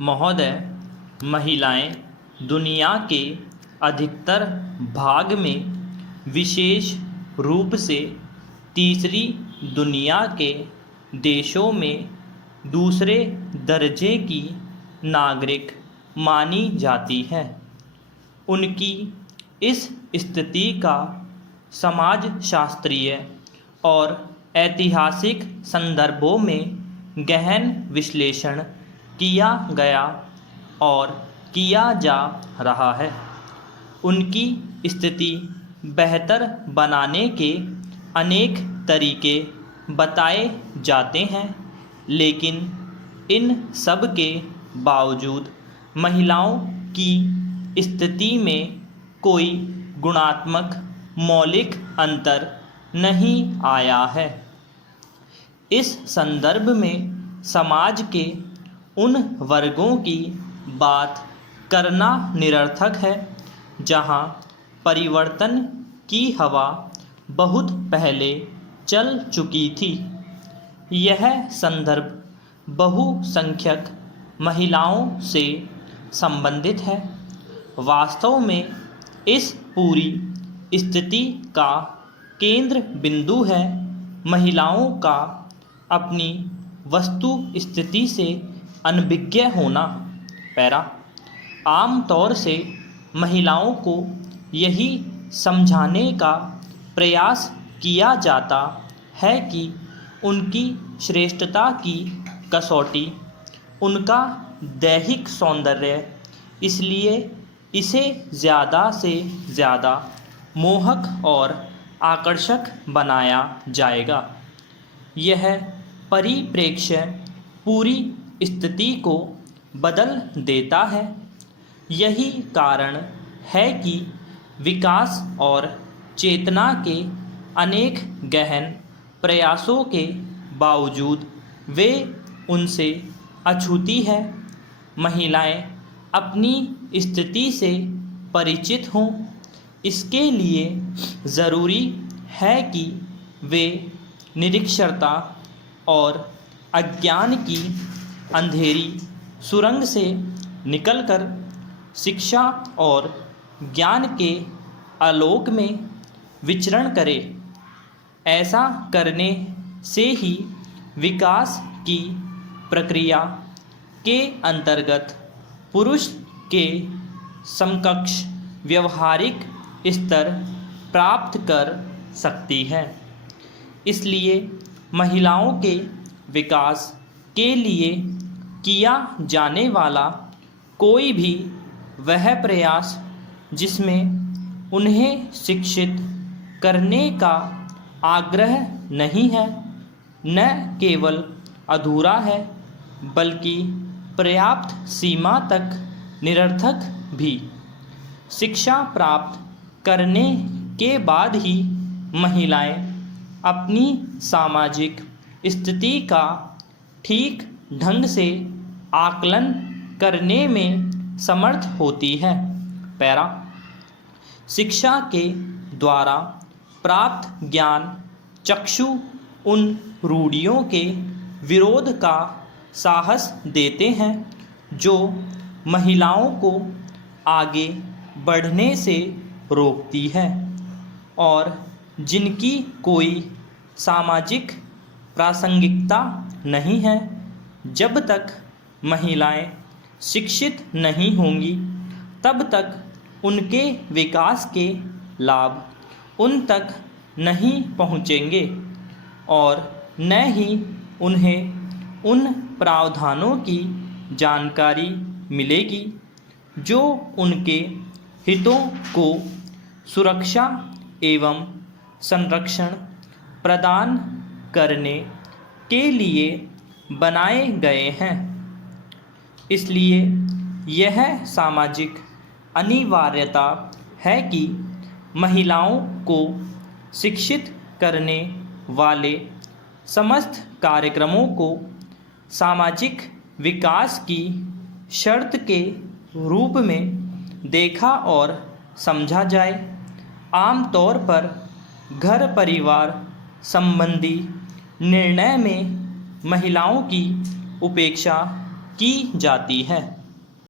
महोदय, महिलाएं दुनिया के अधिकतर भाग में, विशेष रूप से तीसरी दुनिया के देशों में दूसरे दर्जे की नागरिक मानी जाती हैं। उनकी इस स्थिति का समाजशास्त्रीय और ऐतिहासिक संदर्भों में गहन विश्लेषण किया गया और किया जा रहा है। उनकी स्थिति बेहतर बनाने के अनेक तरीके बताए जाते हैं, लेकिन इन सब के बावजूद महिलाओं की स्थिति में कोई गुणात्मक मौलिक अंतर नहीं आया है। इस संदर्भ में समाज के उन वर्गों की बात करना निरर्थक है जहां परिवर्तन की हवा बहुत पहले चल चुकी थी। यह संदर्भ बहुसंख्यक महिलाओं से संबंधित है। वास्तव में इस पूरी स्थिति का केंद्र बिंदु है महिलाओं का अपनी वस्तु स्थिति से अनभिज्ञ होना। पैरा आम तौर से महिलाओं को यही समझाने का प्रयास किया जाता है कि उनकी श्रेष्ठता की कसौटी उनका दैहिक सौंदर्य, इसलिए इसे ज़्यादा से ज़्यादा मोहक और आकर्षक बनाया जाएगा। यह परिप्रेक्ष्य पूरी स्थिति को बदल देता है। यही कारण है कि विकास और चेतना के अनेक गहन प्रयासों के बावजूद वे उनसे अछूती है। महिलाएं अपनी स्थिति से परिचित हों, इसके लिए ज़रूरी है कि वे निरक्षरता और अज्ञान की अंधेरी सुरंग से निकलकर शिक्षा और ज्ञान के आलोक में विचरण करें। ऐसा करने से ही विकास की प्रक्रिया के अंतर्गत पुरुष के समकक्ष व्यवहारिक स्तर प्राप्त कर सकती है। इसलिए महिलाओं के विकास के लिए किया जाने वाला कोई भी वह प्रयास जिसमें उन्हें शिक्षित करने का आग्रह नहीं है, न केवल अधूरा है बल्कि पर्याप्त सीमा तक निरर्थक भी। शिक्षा प्राप्त करने के बाद ही महिलाएं अपनी सामाजिक स्थिति का ठीक ढंग से आकलन करने में समर्थ होती है। पैरा शिक्षा के द्वारा प्राप्त ज्ञान चक्षु उन रूढ़ियों के विरोध का साहस देते हैं जो महिलाओं को आगे बढ़ने से रोकती है और जिनकी कोई सामाजिक प्रासंगिकता नहीं है। जब तक महिलाएं शिक्षित नहीं होंगी तब तक उनके विकास के लाभ उन तक नहीं पहुँचेंगे और न ही उन्हें उन प्रावधानों की जानकारी मिलेगी जो उनके हितों को सुरक्षा एवं संरक्षण प्रदान करने के लिए बनाए गए हैं। इसलिए यह सामाजिक अनिवार्यता है कि महिलाओं को शिक्षित करने वाले समस्त कार्यक्रमों को सामाजिक विकास की शर्त के रूप में देखा और समझा जाए। आमतौर पर घर परिवार संबंधी निर्णय में महिलाओं की उपेक्षा की जाती है।